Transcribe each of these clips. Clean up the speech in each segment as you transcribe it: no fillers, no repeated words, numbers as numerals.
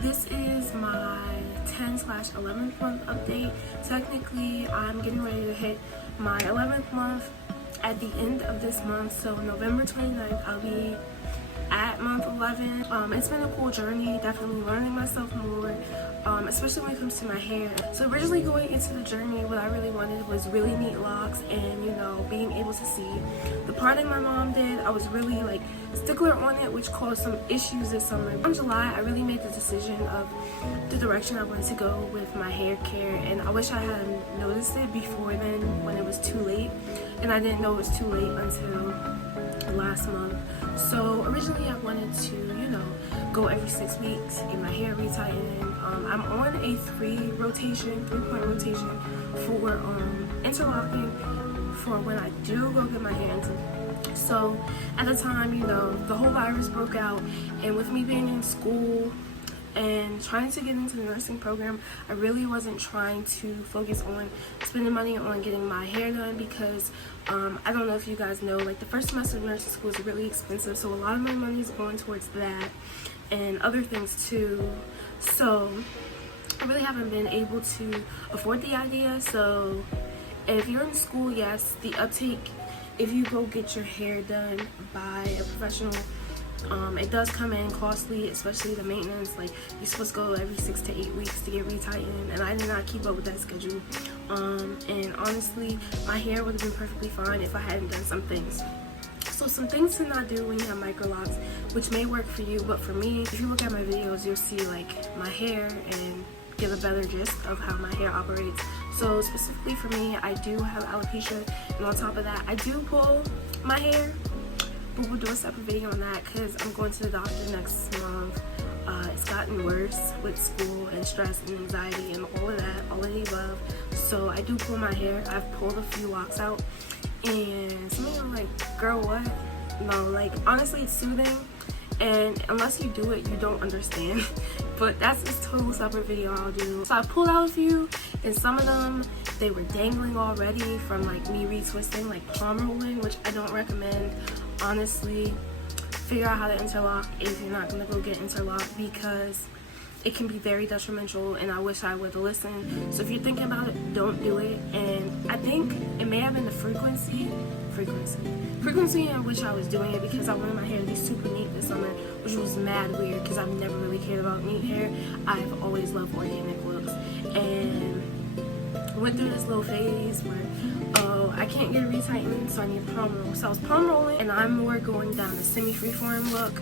This is my 10/11th month update. Technically, I'm getting ready to hit my 11th month at the end of this month, so November 29th, I'll be at month 11. It's been a cool journey, definitely learning myself more, especially when it comes to my hair. So originally going into the journey, what I really wanted was really neat locks and, you know, being able to see the parting my mom did. I was really like stickler on it, which caused some issues this summer. In July, I really made the decision of the direction I wanted to go with my hair care, and I wish I had noticed it before then when it was too late, and I didn't know it was too late until last month. So originally I wanted to, you know, go every 6 weeks, get my hair retightened. I'm on a 3-point rotation for interlocking for when I do go get my hair into. So at the time, you know, the whole virus broke out, and with me being in school and trying to get into the nursing program, I really wasn't trying to focus on spending money on getting my hair done because I don't know if you guys know, like the first semester of nursing school is really expensive, so a lot of my money is going towards that and other things too. So I really haven't been able to afford the idea. So if you're in school, yes, the uptake, if you go get your hair done by a professional, it does come in costly, especially the maintenance. Like, you're supposed to go every 6 to 8 weeks to get retightened, and I did not keep up with that schedule. And honestly, my hair would have been perfectly fine if I hadn't done some things. So some things to not do when you have micro locks, which may work for you, but for me, if you look at my videos, you'll see like my hair and get a better gist of how my hair operates. So specifically for me, I do have alopecia, and on top of that, I do pull my hair. But we'll do a separate video on that because I'm going to the doctor next month. It's gotten worse with school and stress and anxiety and all of that, all of the above. So I do pull my hair. I've pulled a few locks out, and some of you are like, girl, what? No, like honestly, it's soothing, and unless you do it, you don't understand. But that's a total separate video I'll do. So I pulled out a few, and some of them, they were dangling already from like me retwisting, like palm rolling, which I don't recommend. Honestly, figure out how to interlock if you're not gonna go get interlocked, because it can be very detrimental, and I wish I would have listened. So if you're thinking about it, don't do it. And I think it may have been the frequency in which I was doing it, because I wanted my hair to be super neat this summer, which was mad weird because I've never really cared about neat hair. I've always loved organic looks, and went through this little phase where, oh, I can't get it retightened, so I need a palm roll. So I was palm rolling, and I'm more going down the semi-freeform look,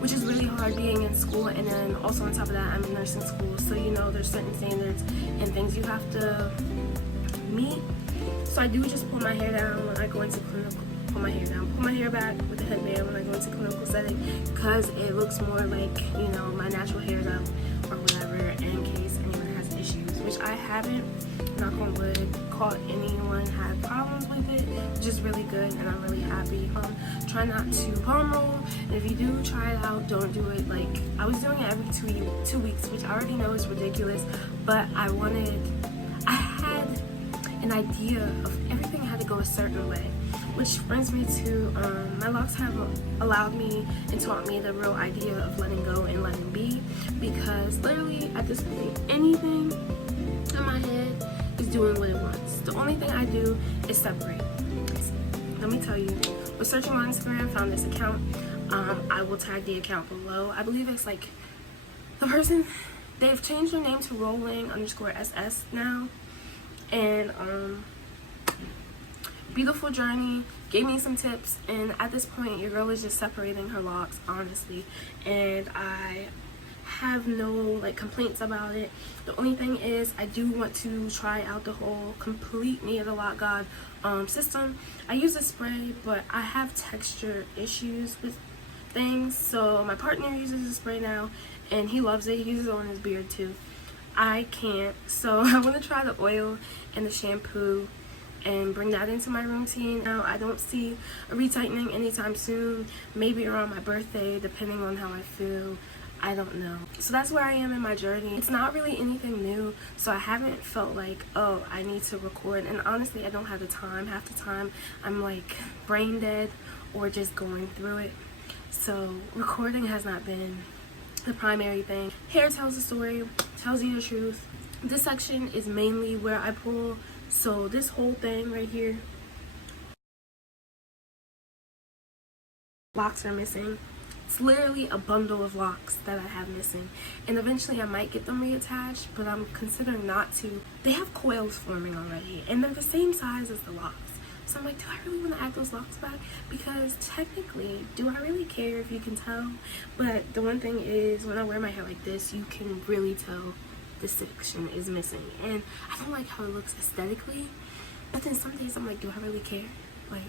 which is really hard being in school. And then also on top of that, I'm in nursing school, so you know there's certain standards and things you have to meet. So I do just pull my hair down when I go into clinical, pull my hair back with the headband when I go into clinical setting, because it looks more like, you know, my natural hair's out or whatever, in case anyone has issues, which I haven't, knock on wood, caught anyone had problems with it, which is really good, and I'm really happy. Try not to palm roll, and if you do try it out, don't do it like I was doing it every 2 weeks, which I already know is ridiculous, but I had an idea of everything had to go a certain way, which brings me to my locks have allowed me and taught me the real idea of letting go and letting be, because literally at this point, anything in my head is doing what it wants. The only thing I do is separate. Let me tell you, was searching on Instagram, found this account. I will tag the account below. I believe it's like the person, they've changed their name to rolling_SS now, and beautiful journey, gave me some tips, and at this point your girl is just separating her locks, honestly, and I have no like complaints about it. The only thing is I do want to try out the whole complete Nia the Loc God system. I use a spray, but I have texture issues with things, so my partner uses a spray now and he loves it. He uses it on his beard too. I can't, so I want to try the oil and the shampoo and bring that into my routine. Now I don't see a retightening anytime soon, maybe around my birthday, depending on how I feel. I don't know. So that's where I am in my journey. It's not really anything new, so I haven't felt like, oh, I need to record. And honestly, I don't have the time. Half the time I'm like brain dead or just going through it. So recording has not been the primary thing. Hair tells a story, tells you the truth. This section is mainly where I pull, so this whole thing right here, locks are missing. It's literally a bundle of locks that I have missing, and eventually I might get them reattached, but I'm considering not to. They have coils forming already, and they're the same size as the locks. So I'm like, do I really want to add those locks back? Because technically, do I really care if you can tell? But the one thing is, when I wear my hair like this, you can really tell this section is missing. And I don't like how it looks aesthetically. But then some days I'm like, do I really care? Like,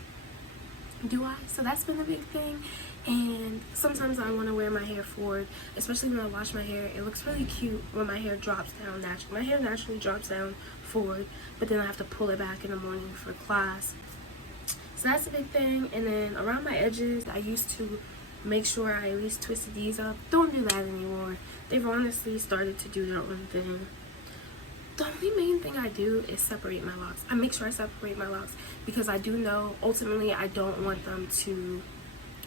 do I? So that's been a big thing. And sometimes I want to wear my hair forward, especially when I wash my hair. It looks really cute when my hair drops down naturally. My hair naturally drops down forward, but then I have to pull it back in the morning for class. So that's a big thing. And then around my edges, I used to make sure I at least twisted these up. Don't do that anymore. They've honestly started to do their own thing. The only main thing I do is separate my locks. I make sure I separate my locks because I do know ultimately I don't want them to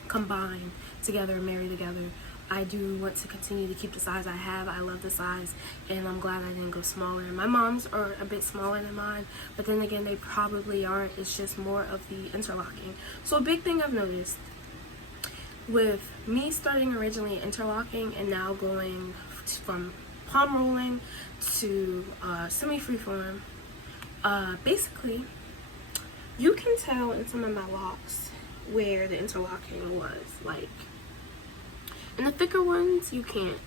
combine together and marry together. I do want to continue to keep the size I have. I love the size, and I'm glad I didn't go smaller. My mom's are a bit smaller than mine, but then again, they probably aren't. It's just more of the interlocking. So a big thing I've noticed with me starting originally interlocking and now going from palm rolling to semi-freeform, basically, you can tell in some of my locks where the interlocking was. Like, in the thicker ones, you can't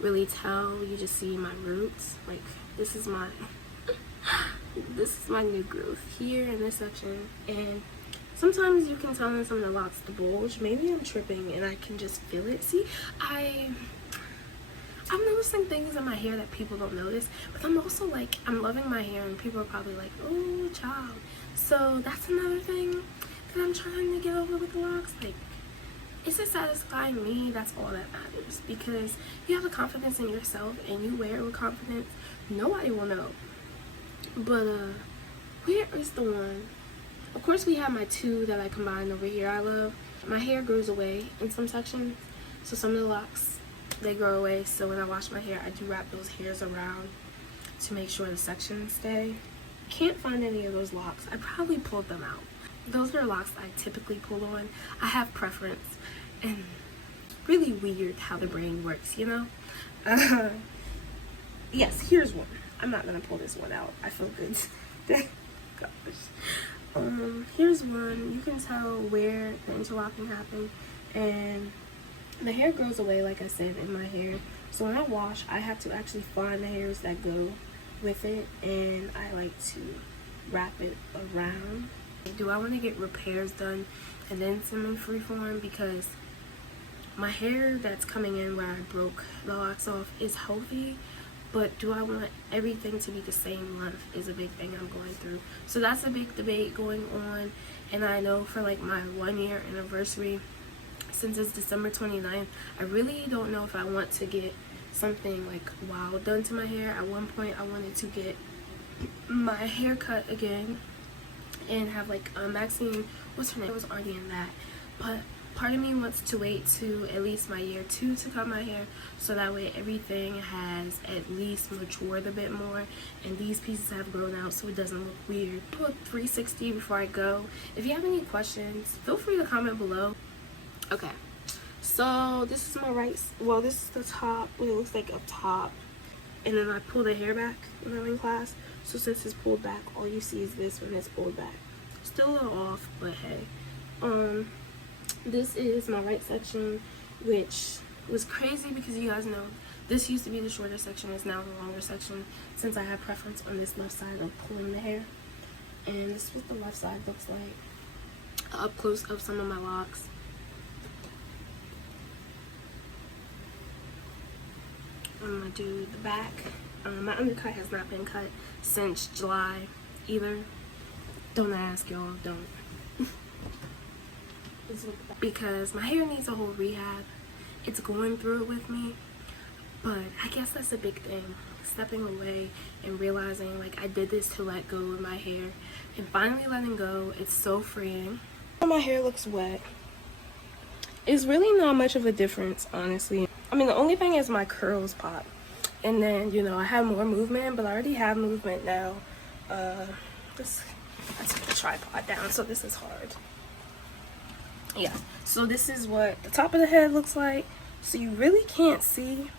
really tell. You just see my roots. Like, this is my new growth here in this section. And sometimes you can tell in some of the locks the bulge. Maybe I'm tripping and I can just feel it. See, I'm noticing things in my hair that people don't notice, but I'm also like, I'm loving my hair and people are probably like, oh, child. So that's another thing that I'm trying to get over with the locks. Like, is it satisfying me? That's all that matters. Because if you have the confidence in yourself and you wear it with confidence, nobody will know. But where is the one? Of course, we have my two that I combined over here. I love. My hair grows away in some sections, so some of the locks, they grow away. So when I wash my hair, I do wrap those hairs around to make sure the sections stay. Can't find any of those locks. I probably pulled them out. Those are locks I typically pull on. I have preference, and really weird how the brain works, you know? Yes, here's one. I'm not gonna pull this one out. I feel good. Gosh. Here's one. You can tell where the interlocking happened, and the hair grows away, like I said, in my hair. So when I wash, I have to actually find the hairs that go with it, and I like to wrap it around. Do I want to get repairs done and then semi-freeform? Because my hair that's coming in where I broke the locks off is healthy, but do I want everything to be the same length is a big thing I'm going through. So that's a big debate going on. And I know for like my 1 year anniversary, since it's December 29th, I really don't know if I want to get something like wild done to my hair. At one point I wanted to get my hair cut again and have like Maxine, what's her name, was already in that, but part of me wants to wait to at least my year 2 to cut my hair, so that way everything has at least matured a bit more and these pieces have grown out so it doesn't look weird. Do a 360 before I go. If you have any questions, feel free to comment below. Okay, so this is my right, well, this is the top, what it looks like up top, and then I pull the hair back when I'm in class. So since it's pulled back, all you see is this when it's pulled back. Still a little off, but hey. This is my right section, which was crazy because you guys know this used to be the shorter section, it's now the longer section, since I have preference on this left side of pulling the hair. And this is what the left side looks like. Up close of some of my locks. I'm gonna do the back. My undercut has not been cut since July either. Don't ask, y'all, don't. Because my hair needs a whole rehab. It's going through it with me, but I guess that's a big thing. Stepping away and realizing like I did this to let go of my hair, and finally letting go, it's so freeing. My hair looks wet. It's really not much of a difference, honestly. I mean, the only thing is my curls pop. And then, you know, I have more movement, but I already have movement now. I took the tripod down, so this is hard. Yeah, so this is what the top of the head looks like. So you really can't see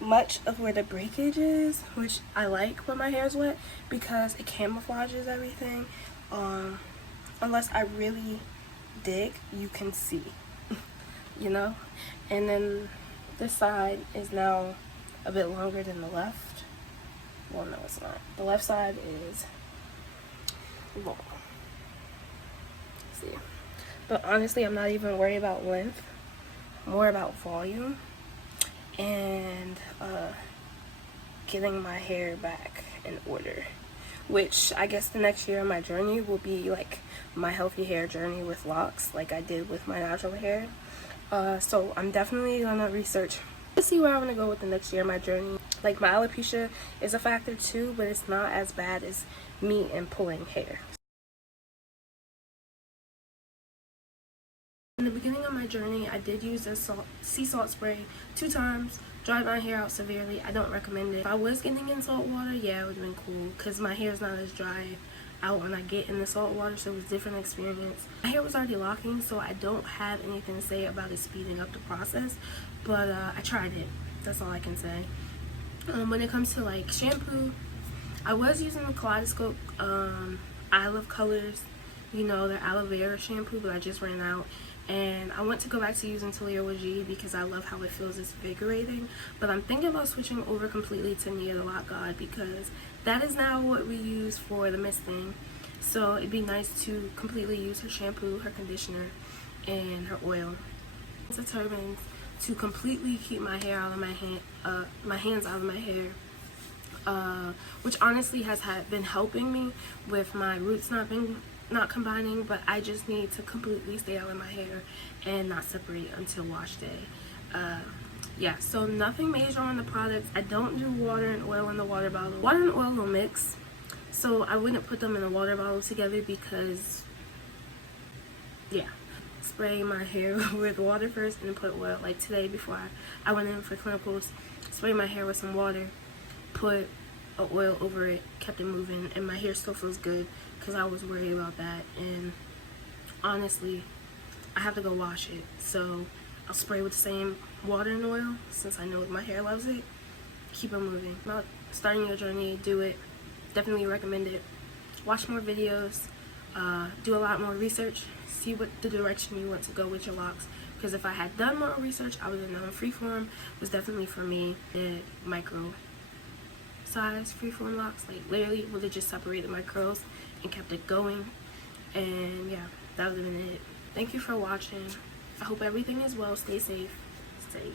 much of where the breakage is, which I like when my hair is wet because it camouflages everything. Unless I really dig, you can see, you know. And then this side is now a bit longer than the left. Well, no, it's not. The left side is long. See, but honestly, I'm not even worried about length. More about volume and getting my hair back in order, which I guess the next year on my journey will be like my healthy hair journey with Locs, like I did with my natural hair. So I'm definitely gonna research to see where I want to go with the next year of my journey. Like, my alopecia is a factor too, but it's not as bad as me and pulling hair. In the beginning of my journey, I did use a sea salt spray 2 times, dried my hair out severely. I don't recommend it. If I was getting in salt water, yeah, it would have been cool because my hair is not as dry out when I get in the salt water, so it was a different experience. My hair was already locking, so I don't have anything to say about it speeding up the process, but I tried it. That's all I can say. When it comes to like shampoo, I was using the Kaleidoscope I Love Colors, you know, their aloe vera shampoo, but I just ran out. And I want to go back to using Talia Wajid because I love how it feels. It's invigorating. But I'm thinking about switching over completely to Nia the Loc God because that is now what we use for the misting. So it'd be nice to completely use her shampoo, her conditioner, and her oil. It's determined to completely keep my hair out of my hands out of my hair, which honestly has been helping me with my roots not combining, but I just need to completely stay out of my hair and not separate until wash day. Yeah, so nothing major on the products. I don't do water and oil in the water bottle. Water and oil will mix, so I wouldn't put them in a water bottle together because, yeah. Spray my hair with water first and then put oil. Like today, before I went in for clinicals, spray my hair with some water, put a oil over it, kept it moving, and my hair still feels good because I was worried about that. And honestly, I have to go wash it, so I'll spray with the same water and oil since I know my hair loves it. Keep it moving. Not starting your journey, do it. Definitely recommend it. Watch more videos. Do a lot more research, see what the direction you want to go with your locks, because if I had done more research, I would have known freeform was definitely for me. The micro size freeform locks, like literally would have just separated my curls and kept it going. And yeah, that would have been it. Thank you for watching. I hope everything is well. Stay safe. Stay